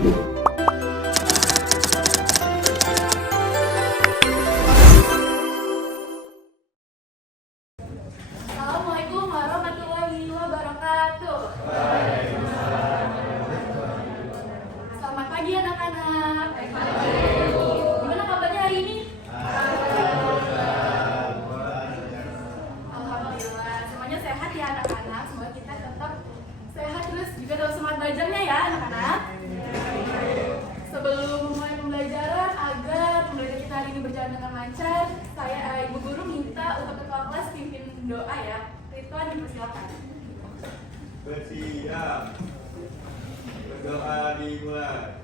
Assalamualaikum warahmatullahi wabarakatuh. Selamat pagi anak-anak. Gimana kabarnya hari ini? Alhamdulillah, semuanya sehat ya anak-anak. Semoga kita tetap sehat terus juga tetap semangat belajarnya ya anak-anak. Sebelum memulai pembelajaran agar pembelajaran kita hari ini berjalan dengan lancar, saya ibu guru minta untuk ketua kelas pimpin doa ya. Ridwan dipersilakan. Bersiap. Berdoa dimulai.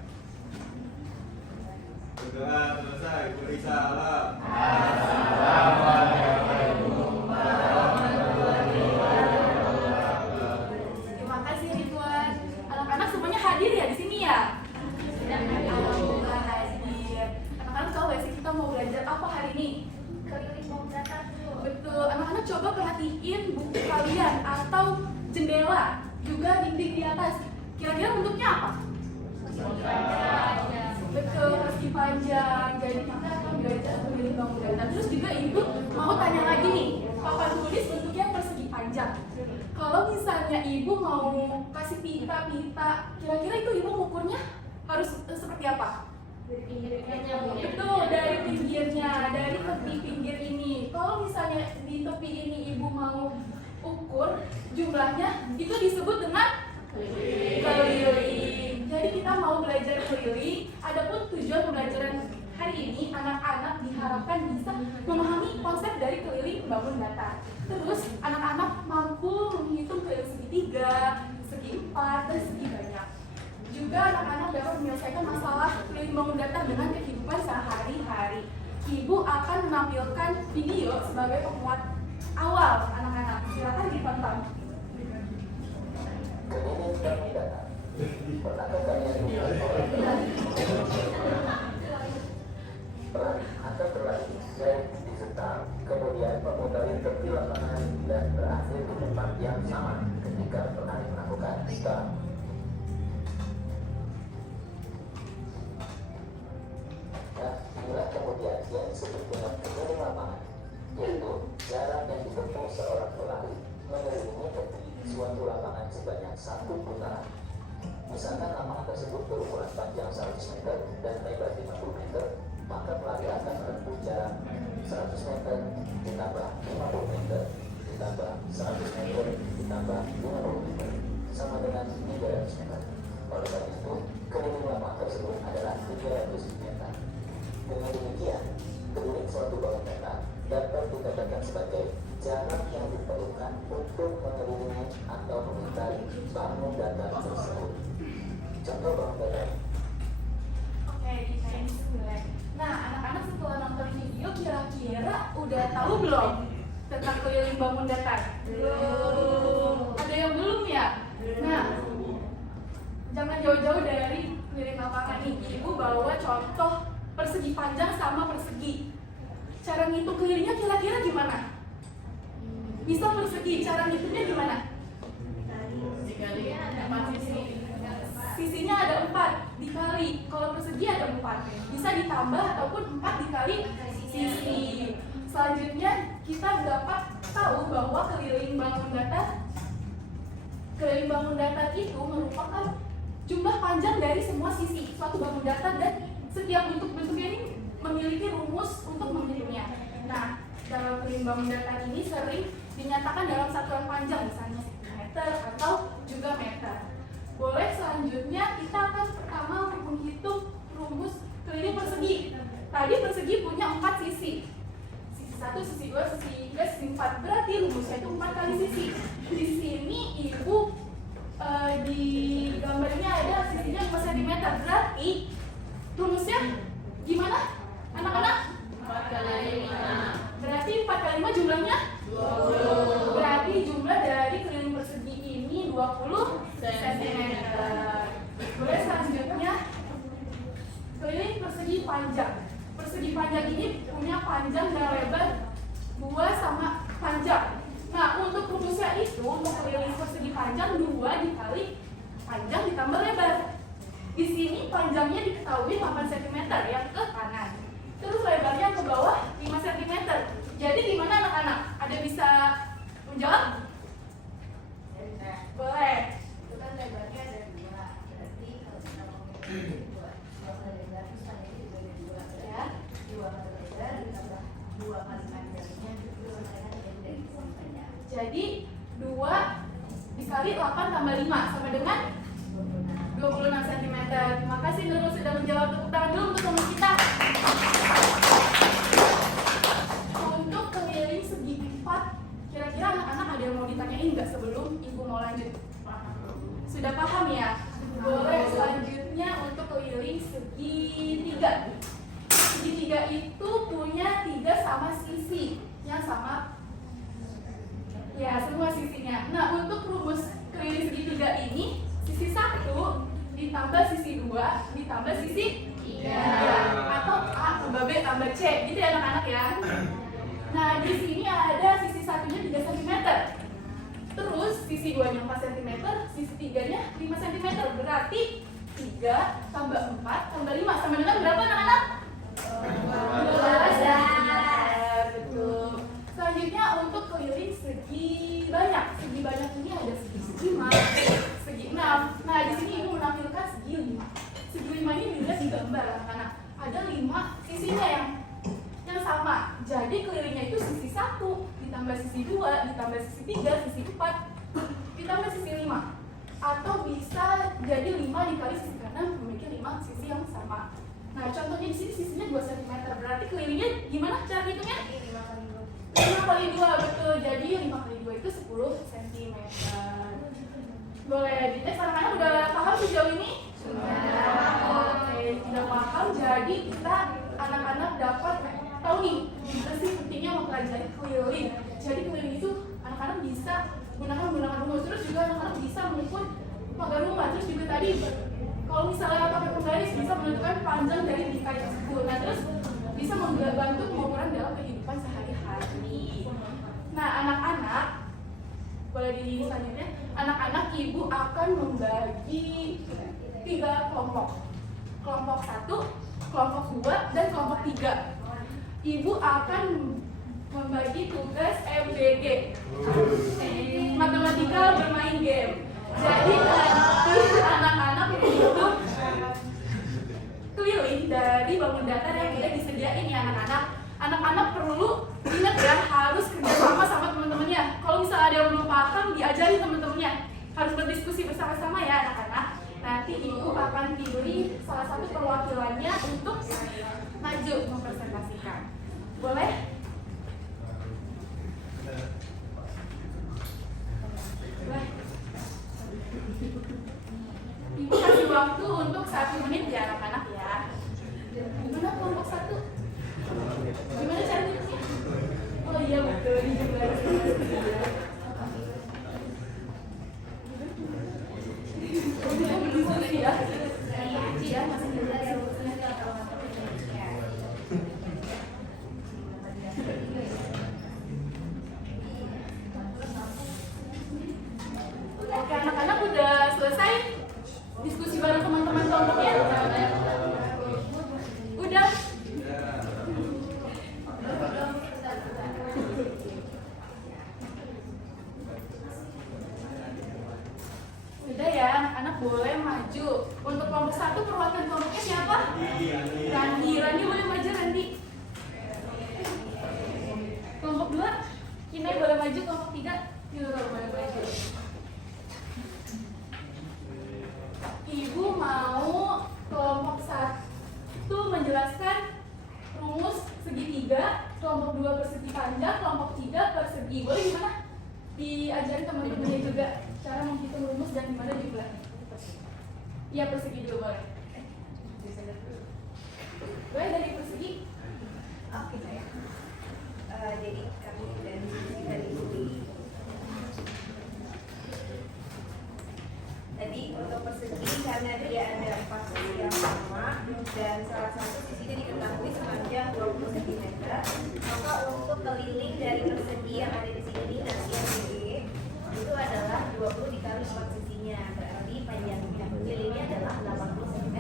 Berdoa selesai. Beri salam. Assalamualaikum warahmatullahi wabarakatuh. Terima kasih Ridwan. Anak-anak semuanya hadir ya di sini ya? Alhamdulillah hadir. Anak-anak tahu gak sih kita mau belajar apa hari ini? Keliling bangun datar. Betul. Anak-anak coba perhatiin buku kalian atau jendela, juga dinding di atas. Kira-kira bentuknya apa? Betul, persegi panjang. Jadi kita akan belajar keliling bangun datar. Terus juga ibu mau tanya lagi nih, papan tulis bentuknya persegi panjang. Kalau misalnya ibu mau kasih pita-pita, kira-kira itu ibu ukurnya harus seperti apa? Betul, dari pinggirnya, dari tepi pinggir ini. Kalau misalnya di tepi ini ibu mau ukur jumlahnya, itu disebut dengan keliling. Jadi kita mau belajar keliling. Adapun tujuan pembelajaran hari ini, anak-anak diharapkan bisa memahami konsep dari keliling bangun datar. Terus anak-anak mampu menghitung keliling segitiga, segi empat, dan segi banyak. Juga anak-anak dapat menyelesaikan masalah keliling bangun datar dengan kehidupan sehari-hari. Ibu akan menampilkan video sebagai penguat awal anak-anak. Silakan ditonton. Keliling bangun datar. Pernahkah kalian berlari atau berlari dan disetar, kemudian memutar tepi lapangan dan berakhir di tempat yang sama ketika berlari melakukan start. Nah, inilah kemudian yang disebut dengan keliling lapangan, yaitu jarak yang ditempuh seorang pelari mengelilingi tepi suatu lapangan sebanyak 1 putaran. Misalkan lapangan tersebut berukuran panjang 100 meter dan lebar 50 meter, maka pelari akan menempuh jarak 100 meter ditambah 50 meter ditambah 100 meter ditambah 50 meter sama dengan 300 meter. Oleh karena itu, keliling lapangan tersebut adalah 300 meter. Dengan demikian, keliling suatu bangun datar dapat dikatakan sebagai jarak yang diperlukan untuk mengelilingi atau mengitari bangun datar tersebut. Contoh bangun datar. Oke, next. Nah, anak-anak setelah nonton video kira-kira udah tahu belum tentang keliling bangun datar? Belum. Ada yang belum ya? Nah, jangan jauh-jauh dari keliling lapangan nih. Ibu bawa contoh persegi panjang sama persegi. Cara ngitung kelilingnya kira-kira gimana? Bisa persegi, cara ngitungnya gimana? Sisinya ada 4 dikali, kalau persegi ada 4, bisa ditambah ataupun 4 dikali sisi. Selanjutnya kita dapat tahu bahwa keliling bangun datar itu merupakan jumlah panjang dari semua sisi suatu bangun datar, dan setiap bentuk-bentuknya ini memiliki rumus untuk menghitungnya. Nah, dalam keliling bangun datar ini sering dinyatakan dalam satuan panjang, misalnya meter atau juga meter. Boleh, selanjutnya kita akan pertama menghitung rumus keliling persegi. Tadi persegi punya 4 sisi. Sisi 1, sisi 2, sisi 3, sisi 4. Berarti rumusnya itu 4 kali sisi. Di sini ibu di gambarnya ada sisinya 5 cm. Berarti rumusnya gimana? Anak-anak? 4 kali 5. Berarti 4 kali 5 jumlahnya? 20. Berarti jumlah dari keliling persegi ini 20 cm. Boleh, selanjutnya keliling persegi panjang. Persegi panjang ini punya panjang dan lebar 2 sama panjang. Nah, untuk rumusnya itu, untuk keliling persegi panjang 2 dikali panjang ditambah lebar. Di sini panjangnya diketahui 8 cm yang ke kanan. Terus lebarnya ke bawah 5 cm. Jadi gimana anak-anak? Ada bisa menjawab? Boleh. Itu kan lebarnya ada 2. Berarti kalau kita mau ngomongin 2 kali lebar terus panjangnya juga ada 2. Ya. 2 kali lebar ditambah 2 kali panjangnya itu sama dengan jadi dari panjang. Jadi 2 dikali 8 tambah 5 sama dengan 26 cm. Terima kasih Nurul sudah menjawab. Tepuk tangan dulu untuk teman kita. Untuk keliling segi 4, kira-kira anak-anak ada yang mau ditanyain nggak sebelum ibu mau lanjut? Sudah paham ya? Boleh selanjutnya untuk keliling segi 3. Segi 3 itu punya 3 sama sisi yang sama. Ya, semua sisinya. Nah, untuk rumus keliling segi 3 ini, sisi 1 ditambah sisi 2 ditambah sisi 3 atau A tambah B tambah C, gitu ya anak-anak ya. Nah, di sini ada sisi satunya 3 cm. Terus sisi 2-nya 4 cm, sisi 3-nya 5 cm. Berarti 3 tambah 4 tambah 5 sama dengan berapa anak-anak? 12 ya. Betul. Selanjutnya untuk keliling segi banyak. Segi banyak ini ada segi 5, segi 6. Nah, di sini ibu menampilkan segi 5. Segi 5 ini dilihat di gambar anak-anak. Ada 5 sisinya yang sama. Jadi kelilingnya itu sisi 1 ditambah sisi 2 ditambah sisi 3 sisi 4 ditambah sisi 5. Atau bisa jadi 5 dikali sisi kanan memiliki 5 sisi yang sama. Nah, contohnya di sini sisinya 2 cm. Berarti kelilingnya gimana cara hitungnya? 5 kali 2, betul. Jadi 5 kali 2 itu 10 cm. Boleh dites, anak-anak udah paham sejauh ini? Sudah. Oke, sudah paham. Jadi kita anak-anak dapat tahu nih gimana sih pentingnya mempelajari keliling. Jadi keliling itu anak-anak bisa gunakan rumus. Terus juga anak-anak bisa mengukur pagar rumah. Terus juga tadi kalau misalnya pakai penggaris bisa menentukan panjang dari bingkai tersebut. Nah, terus bisa membantu pengukuran dalam kehidupan sehari-hari. Nah, anak-anak, boleh di selanjutnya, anak-anak ibu akan membagi 3 kelompok. Kelompok 1, kelompok 2, dan kelompok 3. Ibu akan membagi tugas MBG, matematika bermain game. Jadi nanti anak-anak itu keliling dari bangun datar yang tidak disediain ya anak-anak. Anak-anak perlu ingat ya, harus kerjasama sama teman-temannya. Kalau misalnya ada yang belum paham, diajari teman-temannya. Harus berdiskusi bersama-sama ya anak-anak. Nanti ibu akan pilih salah satu perwakilannya untuk maju mempresentasikan. Boleh? Boleh. Ibu kasih waktu untuk 1 menit ya anak-anak ya. Gimana kelompok 1? Gimana cara hitungnya? Oh iya betul, ini juga harus berdiskusi ya. Ya, masih Oke, anak-anak udah selesai diskusi bareng teman-teman kelompoknya? Udah? Sudah ya, anak-anak boleh maju. Untuk kelompok 1 perwakilan kelompoknya siapa? Randi. Randi boleh maju, Randi. Kelompok 2, Kinai boleh maju. Kelompok 3, Nurul boleh maju. Ibu mau kelompok 1 menjelaskan rumus segi 3, kelompok 2 persegi panjang, kelompok 3 persegi. Boleh gimana? Diajari teman-temannya juga cara menghitung rumus dan gimana jumlahnya. Iya, persegi dulu boleh. Boleh dari persegi? Oke saya. Jadi kami dari sini tadi untuk persegi karena dia ada 4 sisi yang sama dan salah satu sisinya diketahui sepanjang 20 cm, maka untuk keliling dari persegi yang ada di sini nanti yang gede itu adalah 20 dikali 4 sisinya, berarti panjang kelilingnya adalah 80 cm.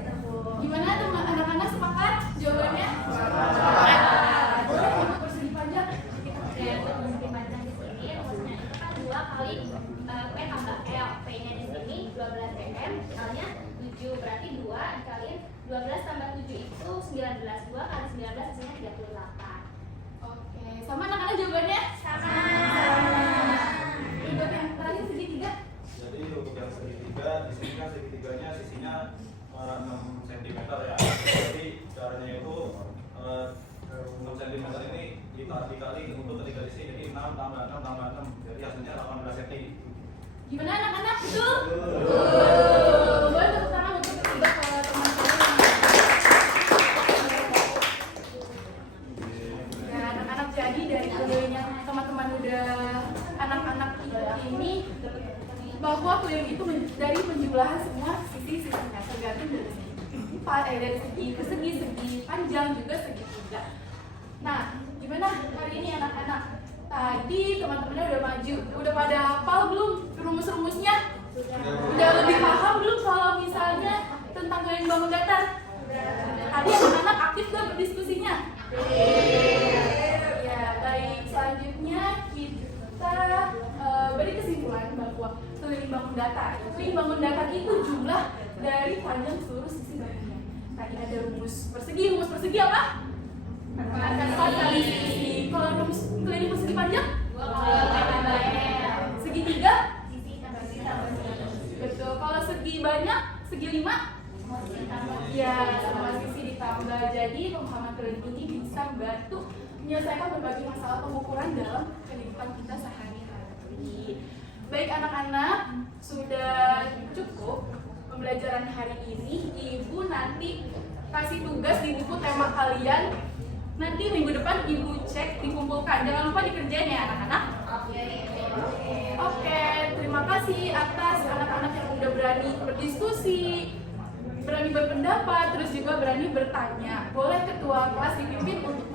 19, 2 kali 19 hasilnya 38. Oke, sama anak-anak jawabannya? Sama. Untuk yang terakhir segitiga. Jadi untuk yang segitiga, di sini kan segitiganya sisinya 6 cm ya. Jadi caranya itu 6 cm ini dikali untuk ketiga di sini, jadi 6 tambah 6 tambah 6, jadi hasilnya 18 cm. Gimana anak-anak? Betul? Boleh tepuk tangan untuk ketiga kalau teman-teman. Ya, anak-anak, jadi dari kuliahnya teman-teman udah anak-anak ini bahwa kuliah itu dari penjumlahan semua sisi-sisinya tergantung dari segi persegi, segi panjang juga segitiga. Nah, gimana hari ini anak-anak? Tadi teman-temannya udah maju, udah pada hafal belum rumus-rumusnya? Udah lebih paham belum kalau misalnya tentang keliling bangun datar? Tadi anak-anak aktif gak berdiskusinya? Ya, baik. Selanjutnya kita beri kesimpulan bahwa keliling bangun datar. Keliling bangun datar itu jumlah dari panjang seluruh sisi bangunan. Tadi ada rumus persegi apa? 4 kali sisi. Kalau rumus keliling persegi panjang? 2 kali segitiga? Betul. Kalau segi banyak, segi 5? Ya, sama sisi ditambah. Jadi pemahaman keliling ini bisa membantu menyelesaikan berbagai masalah pengukuran dalam kehidupan kita sehari-hari. Baik anak-anak, sudah cukup pembelajaran hari ini. Ibu nanti kasih tugas di buku tema kalian. Nanti minggu depan ibu cek, dikumpulkan. Jangan lupa dikerjain ya anak-anak. Oke, terima kasih atas anak-anak yang udah berani berdiskusi, berani berpendapat, terus juga berani bertanya. Boleh ketua kelas dipimpin untuk